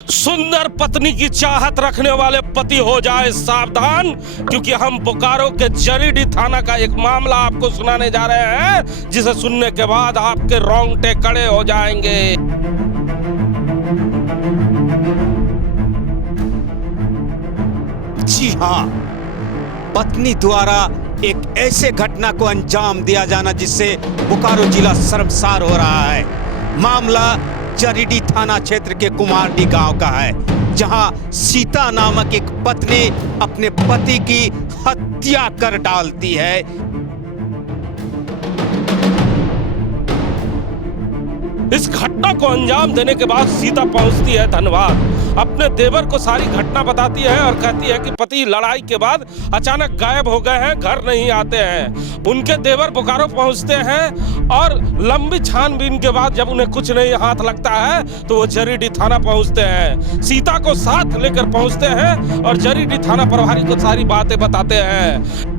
सुंदर पत्नी की चाहत रखने वाले पति हो जाए सावधान, क्योंकि हम बोकारो के जरीडीह थाना का एक मामला आपको सुनाने जा रहे हैं, जिसे सुनने के बाद आपके रोंगटे खड़े हो जाएंगे। जी हाँ, पत्नी द्वारा एक ऐसे घटना को अंजाम दिया जाना जिससे बोकारो जिला शर्मसार हो रहा है। मामला जरीडीह थाना क्षेत्र के कुमारडीह गांव का है, जहां सीता नामक एक पत्नी अपने पति की हत्या कर डालती है। इस घटना को अंजाम देने के बाद सीता पहुंचती है धनबाद, अपने देवर को सारी घटना बताती है और कहती है कि पति लड़ाई के बाद अचानक गायब हो गए हैं, घर नहीं आते हैं। उनके देवर बोकारो पहुंचते हैं और लंबी छानबीन के बाद जब उन्हें कुछ नहीं हाथ लगता है तो वो जरीडीह थाना पहुंचते हैं। सीता को साथ लेकर पहुंचते हैं और जरीडीह थाना प्रभारी को सारी बातें बताते हैं।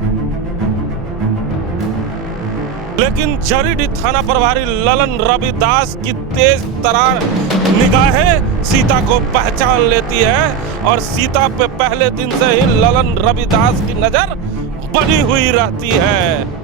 लेकिन जरीडीह थाना प्रभारी ललन रविदास की तेज तरार निगाहें सीता को पहचान लेती है और सीता पे पहले दिन से ही ललन रविदास की नजर बनी हुई रहती है।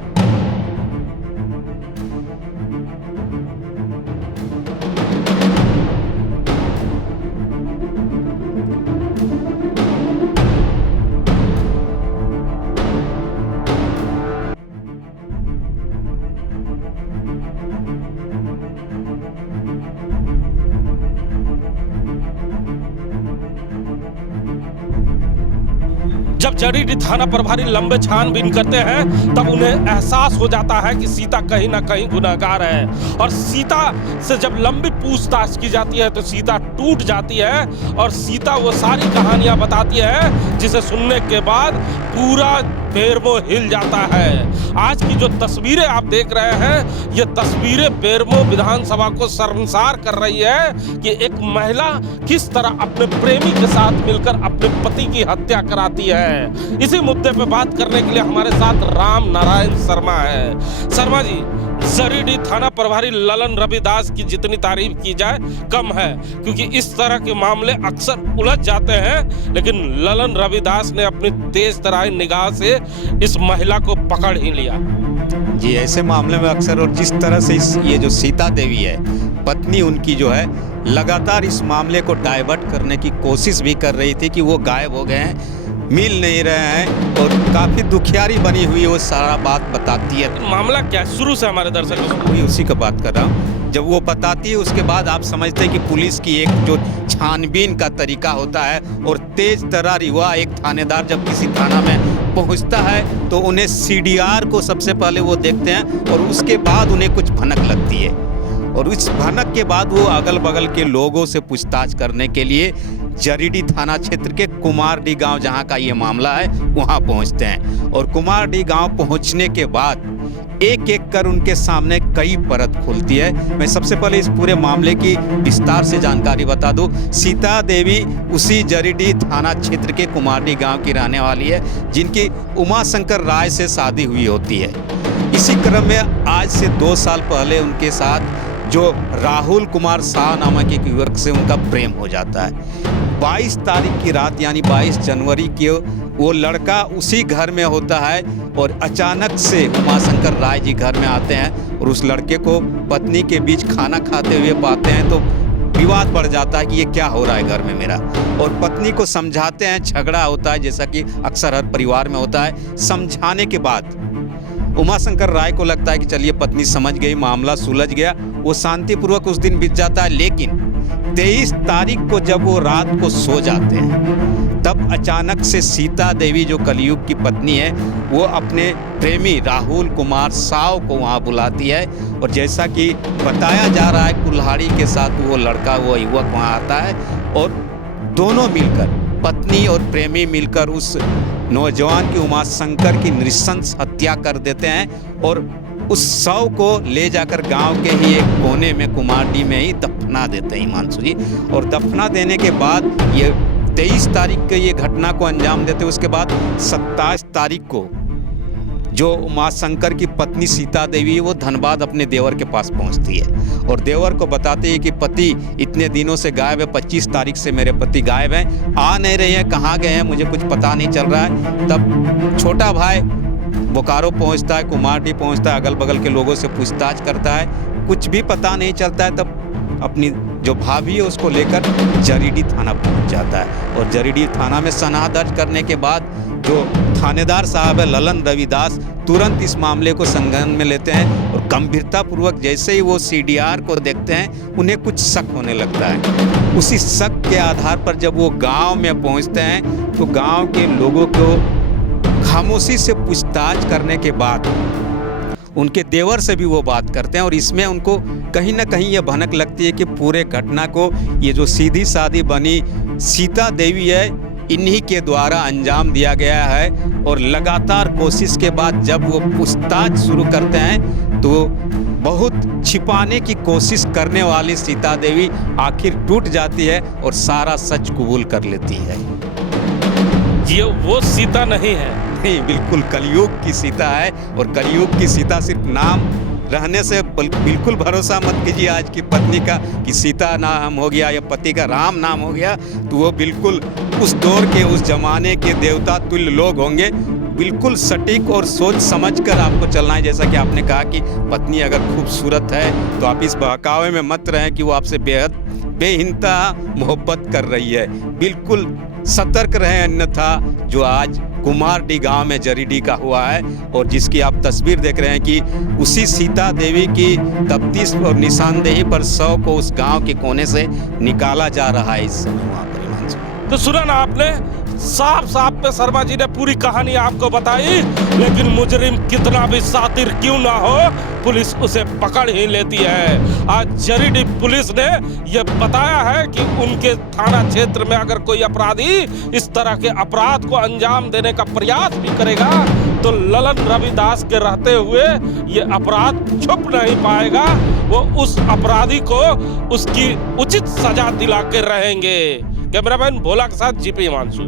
जब जरीडीह थाना प्रभारी लंबे छानबीन करते हैं तब उन्हें एहसास हो जाता है कि सीता कहीं ना कहीं गुनहगार है, और सीता से जब लंबी पूछताछ की जाती है तो सीता टूट जाती है और सीता वो सारी कहानियां बताती है जिसे सुनने के बाद पूरा बेरमो हिल जाता है। आज की जो तस्वीरें आप देख रहे हैं, ये तस्वीरें बेरमो विधानसभा को शर्मसार कर रही है कि एक महिला किस तरह अपने प्रेमी के साथ मिलकर अपने पति की हत्या कराती है। इसी मुद्दे पे बात करने के लिए हमारे साथ राम नारायण शर्मा है। शर्मा जी, जरीडीह थाना प्रभारी ललन रविदास की जितनी तारीफ की जाए कम है, क्योंकि इस तरह के मामले अक्सर उलझ जाते हैं, लेकिन ललन रविदास ने अपनी तेज तरार निगाह से इस महिला को पकड़ ही लिया। जी, ऐसे मामले में अक्सर, और जिस तरह से ये जो सीता देवी है पत्नी उनकी जो है लगातार इस मामले को डाइवर्ट करने की कोशिश भी कर रही थी कि वो गायब हो गए हैं, मिल नहीं रहे हैं और काफी दुखियारी बनी हुई है, वो सारा बात बताती है। मामला क्या शुरू से हमारे दर्शक उसी का बात कर रहा हूँ। जब वो बताती है उसके बाद आप समझते हैं कि पुलिस की एक जो छानबीन का तरीका होता है, और तेज तरार युवा एक थानेदार जब किसी थाना में पहुंचता है तो उन्हें सीडीआर को सबसे पहले वो देखते हैं और उसके बाद उन्हें कुछ भनक लगती है, और इस भनक के बाद वो अगल बगल के लोगों से पूछताछ करने के लिए जरीडीह थाना क्षेत्र के कुमारडीह गांव, जहां का ये मामला है, वहां पहुंचते हैं। और कुमारडीह गांव पहुंचने के बाद एक एक कर उनके सामने कई परत खुलती है। मैं सबसे पहले इस पूरे मामले की विस्तार से जानकारी बता दूं। सीता देवी उसी जरीडीह थाना क्षेत्र के कुमारडीह गांव की रहने वाली है, जिनकी उमाशंकर राय से शादी हुई होती है। इसी क्रम में आज से 2 साल पहले उनके साथ जो राहुल कुमार शाह नामक एक युवक से उनका प्रेम हो जाता है। 22 तारीख की रात यानी 22 जनवरी के वो लड़का उसी घर में होता है, और अचानक से उमाशंकर राय जी घर में आते हैं और उस लड़के को पत्नी के बीच खाना खाते हुए पाते हैं, तो विवाद बढ़ जाता है कि ये क्या हो रहा है घर में मेरा, और पत्नी को समझाते हैं, झगड़ा होता है जैसा कि अक्सर हर परिवार में होता है। समझाने के बाद उमाशंकर राय को लगता है कि चलिए पत्नी समझ गई, मामला सुलझ गया, वो शांतिपूर्वक उस दिन बीत जाता है। लेकिन 23 तारीख को जब वो रात को सो जाते हैं तब अचानक से सीता देवी जो कलयुग की पत्नी है वो अपने प्रेमी राहुल कुमार साव को वहाँ बुलाती है, और जैसा कि बताया जा रहा है कुल्हाड़ी के साथ वो लड़का, वो युवक वहाँ आता है, और दोनों मिलकर, पत्नी और प्रेमी मिलकर उस नौजवान की उमाशंकर की नृशंस हत्या कर देते हैं, और उस शव को ले जाकर गांव के ही एक कोने में कुमारडीह में ही दफना देते हैं हिमांशु जी। और दफना देने के बाद ये 23 तारीख के ये घटना को अंजाम देते हैं। उसके बाद 27 तारीख को जो उमाशंकर की पत्नी सीता देवी वो धनबाद अपने देवर के पास पहुंचती है और देवर को बताती है कि पति इतने दिनों से गायब है, 25 तारीख से मेरे पति गायब हैं, आ नहीं रहे हैं, कहाँ गए हैं मुझे कुछ पता नहीं चल रहा है। तब छोटा भाई बोकारो पहुंचता है, कुमारडी पहुंचता है, अगल बगल के लोगों से पूछताछ करता है, कुछ भी पता नहीं चलता है। तब अपनी जो भाभी है उसको लेकर जरीडी थाना पहुंच जाता है और जरीडी थाना में सनहा दर्ज करने के बाद जो थानेदार साहब है ललन रविदास तुरंत इस मामले को संज्ञान में लेते हैं और गंभीरतापूर्वक जैसे ही वो सीडीआर को देखते हैं उन्हें कुछ शक होने लगता है। उसी शक के आधार पर जब वो गांव में पहुंचते हैं तो गांव के लोगों को खामोशी से पूछताछ करने के बाद उनके देवर से भी वो बात करते हैं और इसमें उनको कहीं ना कहीं ये भनक लगती है कि पूरे घटना को ये जो सीधी सादी बनी सीता देवी है इन्हीं के द्वारा अंजाम दिया गया है। और लगातार कोशिश के बाद जब वो पूछताछ शुरू करते हैं तो बहुत छिपाने की कोशिश करने वाली सीता देवी आखिर टूट जाती है और सारा सच कबूल कर लेती है। ये वो सीता नहीं है, नहीं, बिल्कुल कलयुग की सीता है। और कलयुग की सीता सिर्फ नाम रहने से बिल्कुल भरोसा मत कीजिए आज की पत्नी का कि सीता नाम हो गया या पति का राम नाम हो गया तो वो बिल्कुल उस दौर के उस जमाने के देवता तुल्य लोग होंगे। बिल्कुल सटीक और सोच समझकर आपको चलना है। जैसा कि आपने कहा कि पत्नी अगर खूबसूरत है तो आप इस बहकावे में मत रहें कि वो आपसे बेहद बेहिंता मोहब्बत कर रही है। बिल्कुल सतर्क रहें, अन्यथा जो आज कुमारडी गांव में जरीडी का हुआ है और जिसकी आप तस्वीर देख रहे हैं कि उसी सीता देवी की तफ्तीश और निशानदेही पर शव को उस गांव के कोने से निकाला जा रहा है इस समय वहाँ पर। तो सुना ना आपने, साफ साफ पे शर्मा जी ने पूरी कहानी आपको बताई, लेकिन मुजरिम कितना भी शातिर क्यों ना हो पुलिस उसे पकड़ ही लेती है। आज जरीडी पुलिस ने यह बताया है कि उनके थाना क्षेत्र में अगर कोई अपराधी इस तरह के अपराध को अंजाम देने का प्रयास भी करेगा तो ललन रविदास के रहते हुए ये अपराध छुप नहीं पाएगा। वो उस अपराधी को उसकी उचित सजा दिला के रहेंगे। कैमरामैन भोला के साथ जीपी हिमांशु।